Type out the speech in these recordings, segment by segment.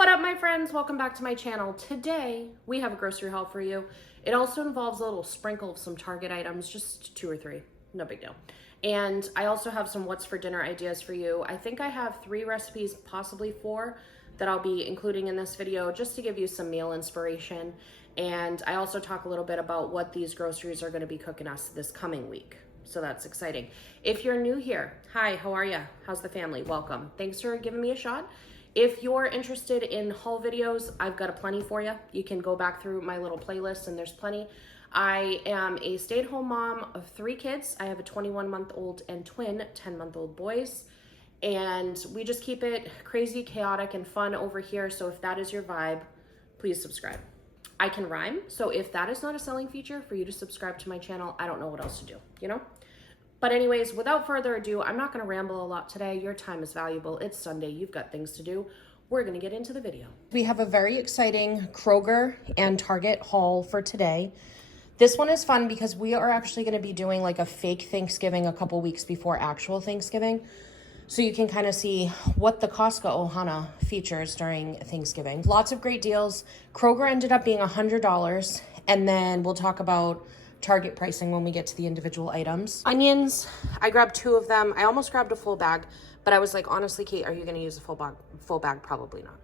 What up, my friends? Welcome back to my channel. Today, we have a grocery haul for you. It also involves a little sprinkle of some Target items, just 2 or 3, no big deal. And I also have some what's for dinner ideas for you. I think I have 3 recipes, possibly 4, that I'll be including in this video just to give you some meal inspiration. And I also talk a little bit about what these groceries are gonna be cooking us this coming week. So that's exciting. If you're new here, hi, how are ya? How's the family? Welcome. Thanks for giving me a shot. If you're interested in haul videos, I've got a plenty for you. You can go back through my little playlist and there's plenty. I am a stay-at-home mom of 3 kids. I have a 21-month-old and twin 10-month-old boys. And we just keep it crazy, chaotic, and fun over here. So if that is your vibe, please subscribe. I can rhyme. So if that is not a selling feature for you to subscribe to my channel, I don't know what else to do, you know? But anyways, without further ado, I'm not gonna ramble a lot today. Your time is valuable. It's Sunday, you've got things to do. We're gonna get into the video. We have a very exciting Kroger and Target haul for today. This one is fun because we are actually gonna be doing like a fake Thanksgiving a couple weeks before actual Thanksgiving. So you can kind of see what the Costco Ohana features during Thanksgiving. Lots of great deals. Kroger ended up being $100, and then we'll talk about Target pricing when we get to the individual items. Onions, I grabbed 2 of them. I almost grabbed a full bag, but I was like, honestly, Kate, are you gonna use a full bag? Probably not.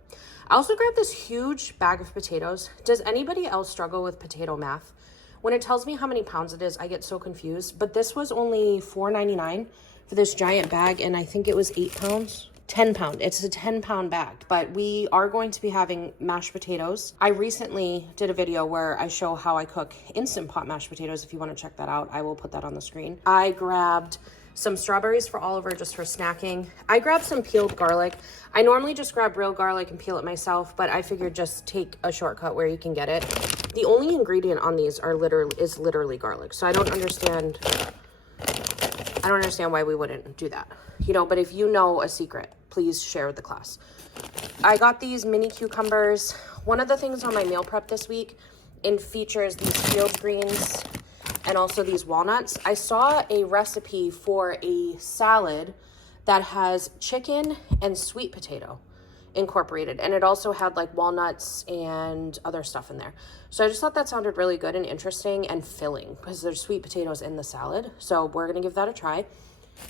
I also grabbed this huge bag of potatoes. Does anybody else struggle with potato math? When it tells me how many pounds it is, I get so confused, but this was only $4.99 for this giant bag, and I think it was 8 pounds. 10 pound. It's a 10-pound bag, but we are going to be having mashed potatoes. I recently did a video where I show how I cook Instant Pot mashed potatoes. If you want to check that out, I will put that on the screen. I grabbed some strawberries for Oliver just for snacking. I grabbed some peeled garlic. I normally just grab real garlic and peel it myself, but I figured just take a shortcut where you can get it. The only ingredient on these is literally garlic, so I don't understand why we wouldn't do that, you know, but if you know a secret, please share with the class. I got these mini cucumbers. One of the things on my meal prep this week features these field greens and also these walnuts. I saw a recipe for a salad that has chicken and sweet potato incorporated, and it also had like walnuts and other stuff in there. So I just thought that sounded really good and interesting and filling because there's sweet potatoes in the salad. So we're gonna give that a try.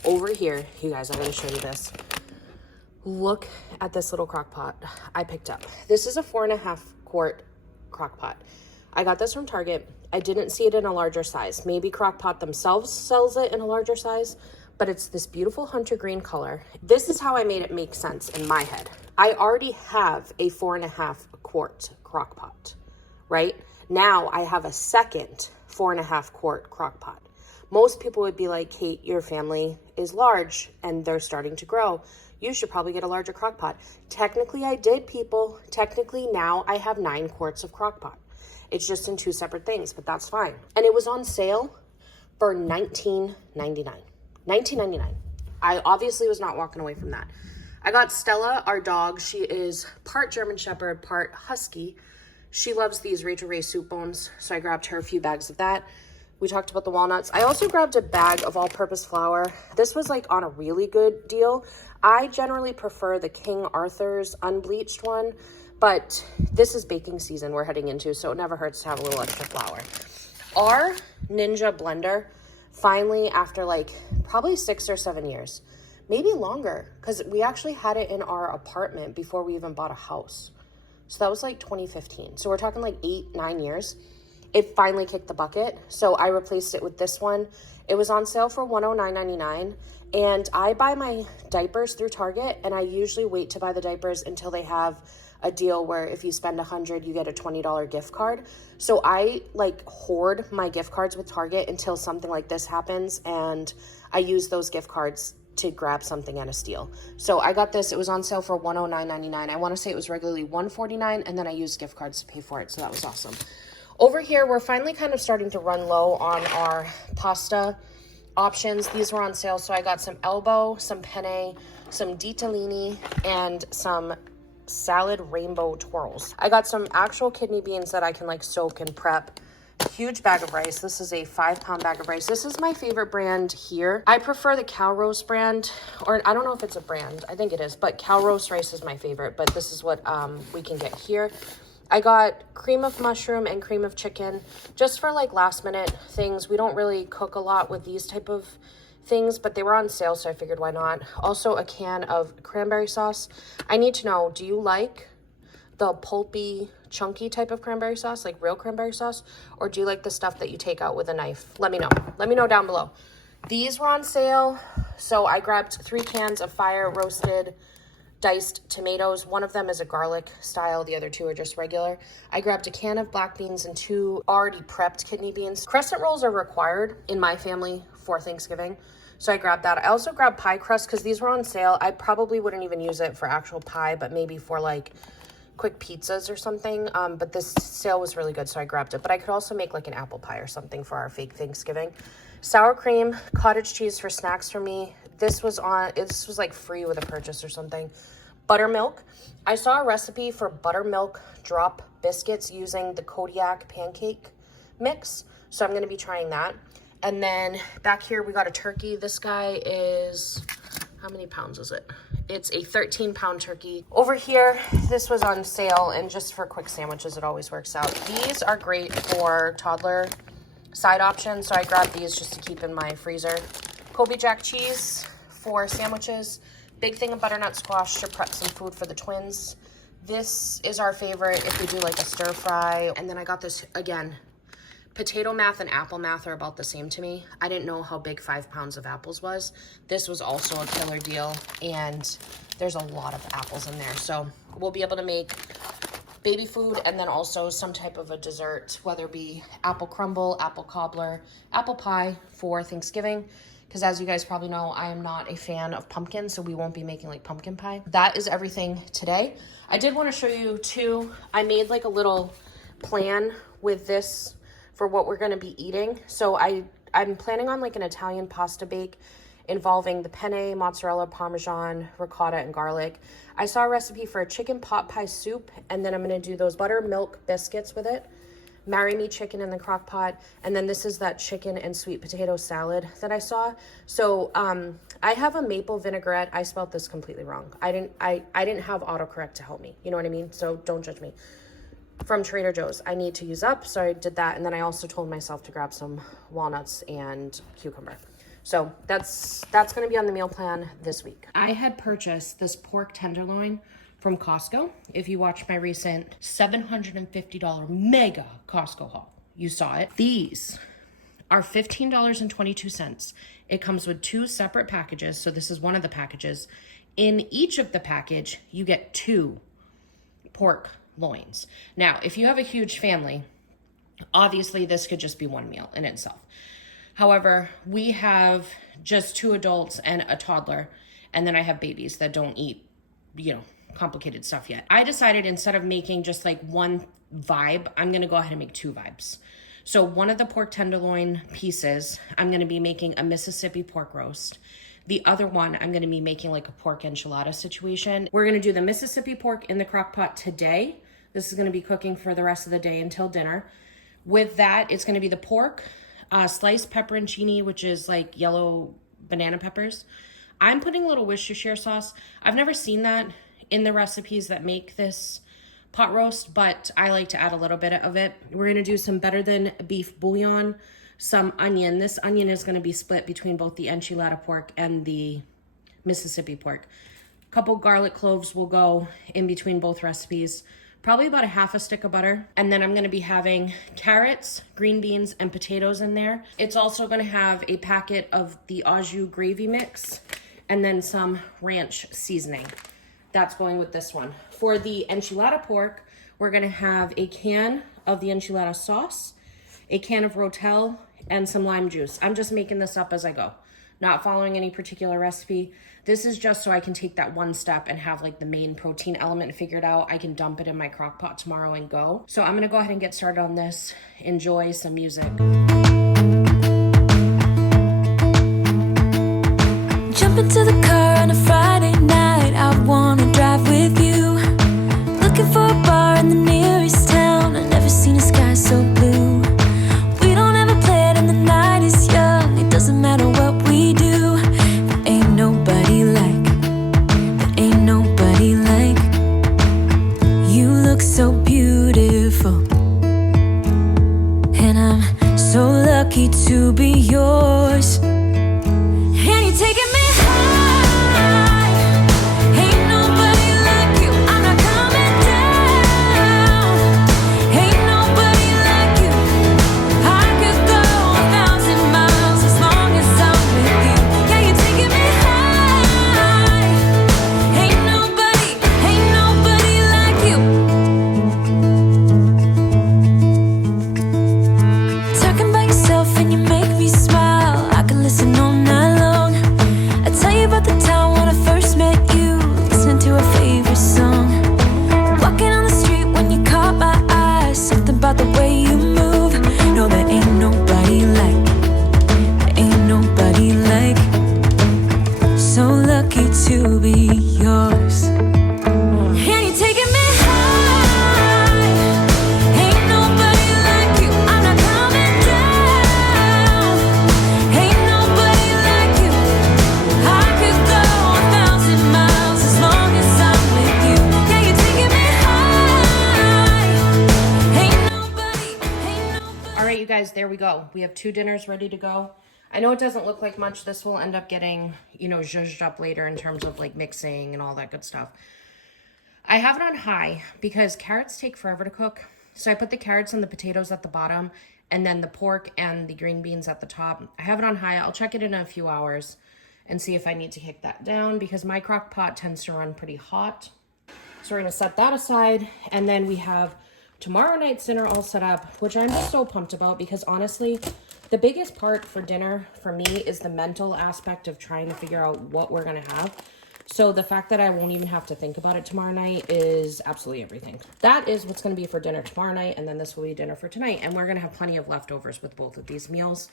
Over here, you guys, I'm gonna show you this. Look at this little crock pot I picked up. This is a 4.5 quart crock pot. I got this from Target. I didn't see it in a larger size. Maybe Crock Pot themselves sells it in a larger size, but it's this beautiful hunter green color. This is how I made it make sense in my head. I already have a 4.5 quart crock pot, right? Now I have a second 4.5 quart crock pot. Most people would be like, Kate, your family is large and they're starting to grow. You should probably get a larger crock pot. Technically I did, people. Technically now I have 9 quarts of crock pot. It's just in 2 separate things, but that's fine. And it was on sale for $19.99. $19.99. I obviously was not walking away from that. I got Stella, our dog. She is part German Shepherd, part Husky. She loves these Rachel Ray soup bones, so I grabbed her a few bags of that. We talked about the walnuts. I also grabbed a bag of all-purpose flour. This was like on a really good deal. I generally prefer the King Arthur's unbleached one, but this is baking season we're heading into, so it never hurts to have a little extra flour. Our Ninja blender, finally, after like probably 6 or 7 years, maybe longer, because we actually had it in our apartment before we even bought a house. So that was like 2015. So we're talking like 8-9 years. It finally kicked the bucket. So I replaced it with this one. It was on sale for $109.99. And I buy my diapers through Target, and I usually wait to buy the diapers until they have a deal where if you spend $100, you get a $20 gift card. So I like hoard my gift cards with Target until something like this happens, and I use those gift cards to grab something at a steal. So I got this. It was on sale for $109.99. I want to say it was regularly $149, and then I used gift cards to pay for it, so that was awesome. Over here, we're finally kind of starting to run low on our pasta options. These were on sale, so I got some elbow, some penne, some ditalini, and some salad rainbow twirls. I got some actual kidney beans that I can like soak and prep huge bag of rice. This is a 5-pound bag of rice. This is my favorite brand here. I prefer the cow roast brand, or I don't know if it's a brand. I think it is, but cow roast rice is my favorite, but this is what we can get here. I got cream of mushroom and cream of chicken just for like last minute things. We don't really cook a lot with these type of things, but they were on sale, so I figured why not. Also a can of cranberry sauce. I need to know, do you like the pulpy, chunky type of cranberry sauce, like real cranberry sauce, or do you like the stuff that you take out with a knife? Let me know. Let me know down below. These were on sale, so I grabbed 3 cans of fire roasted diced tomatoes. One of them is a garlic style, the other 2 are just regular. I grabbed a can of black beans and 2 already prepped kidney beans. Crescent rolls are required in my family for Thanksgiving, so I grabbed that. I also grabbed pie crust because these were on sale. I probably wouldn't even use it for actual pie, but maybe for like quick pizzas or something. But this sale was really good, so I grabbed it. But I could also make like an apple pie or something for our fake Thanksgiving. Sour cream, cottage cheese for snacks for me. This was like free with a purchase or something. Buttermilk. I saw a recipe for buttermilk drop biscuits using the Kodiak pancake mix, so I'm going to be trying that. And then back here we got a turkey. This guy is, how many pounds is it? It's a 13-pound turkey. Over here, this was on sale, and just for quick sandwiches, it always works out. These are great for toddler side options, so I grabbed these just to keep in my freezer. Colby Jack cheese for sandwiches. Big thing of butternut squash to prep some food for the twins. This is our favorite if we do like a stir fry. And then I got this, again, potato math and apple math are about the same to me. I didn't know how big 5 pounds of apples was. This was also a killer deal, and there's a lot of apples in there. So we'll be able to make baby food and then also some type of a dessert, whether it be apple crumble, apple cobbler, apple pie for Thanksgiving. Because as you guys probably know, I am not a fan of pumpkin, so we won't be making like pumpkin pie. That is everything today. I did want to show you too, I made like a little plan with this for what we're going to be eating. So I'm planning on like an Italian pasta bake involving the penne, mozzarella, parmesan, ricotta, and garlic. I saw a recipe for a chicken pot pie soup, and then I'm going to do those buttermilk biscuits with it. Marry me chicken in the crock pot, and then this is that chicken and sweet potato salad that I saw. So I have a maple vinaigrette. I spelled this completely wrong. I didn't have autocorrect to help me. You know what I mean? So don't judge me. From Trader Joe's. I need to use up, so I did that, and then I also told myself to grab some walnuts and cucumber. So that's going to be on the meal plan this week. I had purchased this pork tenderloin from Costco. If you watched my recent $750 mega Costco haul, you saw it. These are $15.22. It comes with 2 separate packages, so this is one of the packages. In each of the package, you get 2 pork loins. Now, if you have a huge family, obviously this could just be one meal in itself. However, we have just 2 adults and a toddler, and then I have babies that don't eat, complicated stuff yet. I decided instead of making just like one vibe, I'm going to go ahead and make 2 vibes. So one of the pork tenderloin pieces, I'm going to be making a Mississippi pork roast. The other one, I'm going to be making like a pork enchilada situation. We're going to do the Mississippi pork in the crock pot today. This is going to be cooking for the rest of the day until dinner. With that, it's going to be the pork, sliced pepperoncini, which is like yellow banana peppers. I'm putting a little Worcestershire sauce. I've never seen that in the recipes that make this pot roast, but I like to add a little bit of it. We're going to do some better than beef bouillon, some onion. This onion is going to be split between both the enchilada pork and the Mississippi pork. A couple garlic cloves will go in between both recipes. Probably about a half a stick of butter. And then I'm going to be having carrots, green beans, and potatoes in there. It's also going to have a packet of the au jus gravy mix and then some ranch seasoning. That's going with this one. For the enchilada pork, we're going to have a can of the enchilada sauce, a can of Rotel, and some lime juice. I'm just making this up as I go, not following any particular recipe. This is just so I can take that one step and have like the main protein element figured out. I can dump it in my crock pot tomorrow and go. So I'm gonna go ahead and get started on this. Enjoy some music. Jump into the car on a Friday night. I wanna drive with you. Looking for a bar in the nearest town. I've never seen a sky so blue. look so beautiful. And I'm so lucky to be yours. And you're taking me high. Ain't nobody like you. I'm not coming down. Ain't nobody like you. I could go 1,000 miles as long as I'm with you. Yeah, you're taking me high. Ain't nobody like you. Talking about yourself and you make me smile. I can listen all night long. I tell you about the time when I first met you, listening to our favorite song. Walking on the street when you caught my eye. Something about the way you move. No, there ain't nobody like. There ain't nobody like. So lucky to be yours. And you're taking me high. Ain't nobody like you. I'm not coming down. Ain't nobody like you. I could go 1,000 miles as long as I'm with you. Yeah, you're taking me high. Ain't nobody. All right, you guys, there we go. We have 2 dinners ready to go. I know it doesn't look like much. This will end up getting, zhuzhed up later in terms of like mixing and all that good stuff. I have it on high because carrots take forever to cook. So I put the carrots and the potatoes at the bottom and then the pork and the green beans at the top. I have it on high. I'll check it in a few hours and see if I need to kick that down because my crock pot tends to run pretty hot. So we're gonna set that aside. And then we have tomorrow night's dinner all set up, which I'm just so pumped about because honestly, the biggest part for dinner for me is the mental aspect of trying to figure out what we're gonna have. So the fact that I won't even have to think about it tomorrow night is absolutely everything. That is what's gonna be for dinner tomorrow night, and then this will be dinner for tonight. And we're gonna have plenty of leftovers with both of these meals.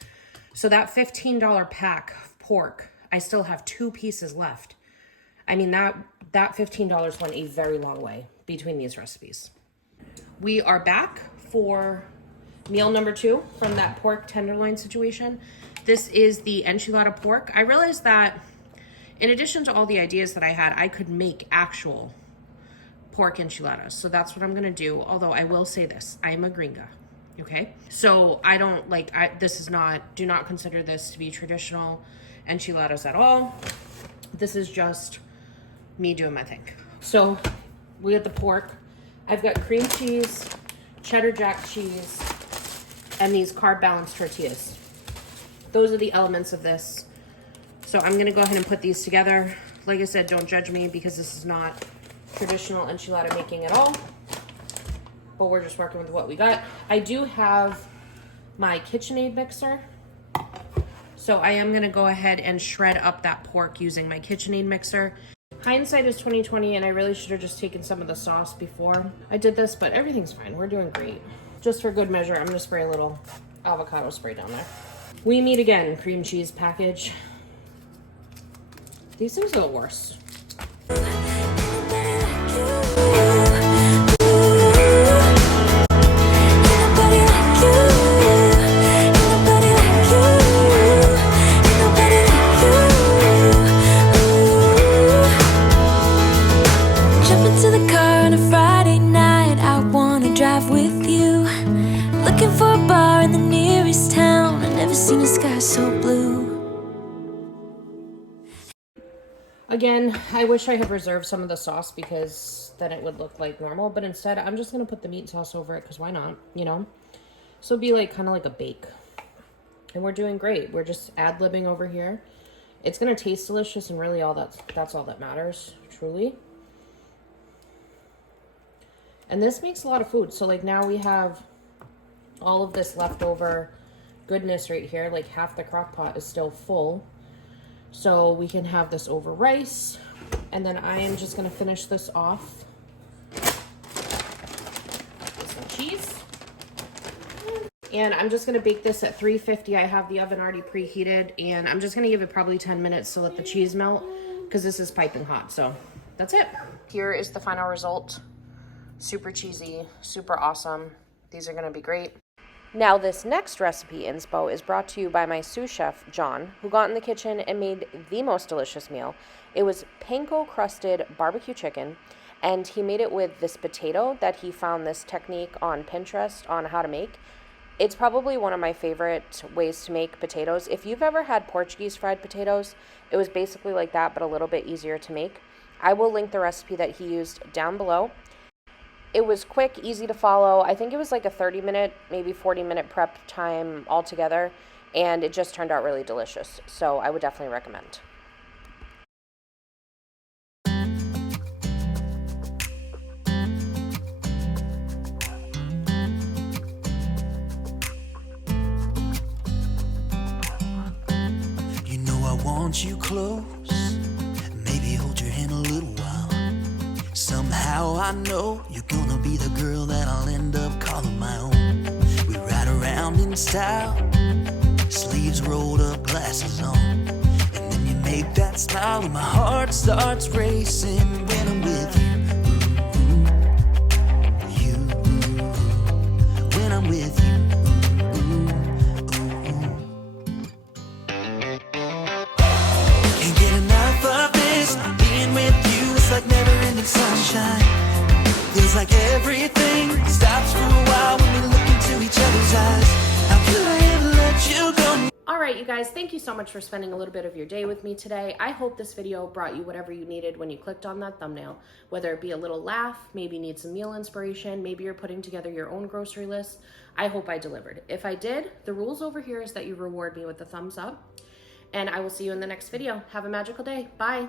So that $15 pack of pork, I still have 2 pieces left. I mean, that $15 went a very long way between these recipes. We are back for meal number 2 from that pork tenderloin situation. This is the enchilada pork. I realized that in addition to all the ideas that I had, I could make actual pork enchiladas. So that's what I'm gonna do. Although I will say this, I'm a gringa, okay? So I don't do not consider this to be traditional enchiladas at all. This is just me doing my thing. So we have the pork. I've got cream cheese, cheddar jack cheese, and these carb balanced tortillas. Those are the elements of this. So I'm gonna go ahead and put these together. Like I said, don't judge me because this is not traditional enchilada making at all, but we're just working with what we got. I do have my KitchenAid mixer. So I am gonna go ahead and shred up that pork using my KitchenAid mixer. Hindsight is 20/20, and I really should have just taken some of the sauce before I did this, but everything's fine. We're doing great. Just for good measure, I'm gonna spray a little avocado spray down there. We meet again, cream cheese package. These things get worse. Jump into the car on a Friday night. I wanna drive with you. Looking for a bar in the nearest town. I've never seen a sky so blue. Again, I wish I had reserved some of the sauce because then it would look like normal, but instead I'm just gonna put the meat sauce over it because why not, So it'd be like kind of like a bake. And we're doing great. We're just ad-libbing over here. It's gonna taste delicious, and really that's all that matters, truly. And this makes a lot of food. So like now we have all of this leftover goodness right here. Like half the crock pot is still full. So we can have this over rice. And then I am just gonna finish this off with some cheese. And I'm just gonna bake this at 350. I have the oven already preheated, and I'm just gonna give it probably 10 minutes to let the cheese melt because this is piping hot. So that's it. Here is the final result. Super cheesy, super awesome. These are gonna be great. Now this next recipe inspo is brought to you by my sous chef, Jon, who got in the kitchen and made the most delicious meal. It was panko crusted barbecue chicken, and he made it with this potato that he found this technique on Pinterest on how to make. It's probably one of my favorite ways to make potatoes. If you've ever had Portuguese fried potatoes, it was basically like that, but a little bit easier to make. I will link the recipe that he used down below. It was quick, easy to follow. I think it was like a 30-minute, maybe 40-minute prep time altogether, and it just turned out really delicious. So I would definitely recommend. Want you close, maybe hold your hand a little while. Somehow I know you're gonna be the girl that I'll end up calling my own. We ride around in style, sleeves rolled up, glasses on, and then you make that smile and my heart starts racing when I'm with you. When I'm with you. Like never-ending sunshine. Feels like everything stops for a while when we look into each other's eyes. How could I ever let you go? All right, you guys, thank you so much for spending a little bit of your day with me today. I hope this video brought you whatever you needed when you clicked on that thumbnail, whether it be a little laugh, maybe need some meal inspiration, maybe you're putting together your own grocery list. I hope I delivered. If I did, the rules over here is that you reward me with a thumbs up, and I will see you in the next video. Have a magical day. Bye.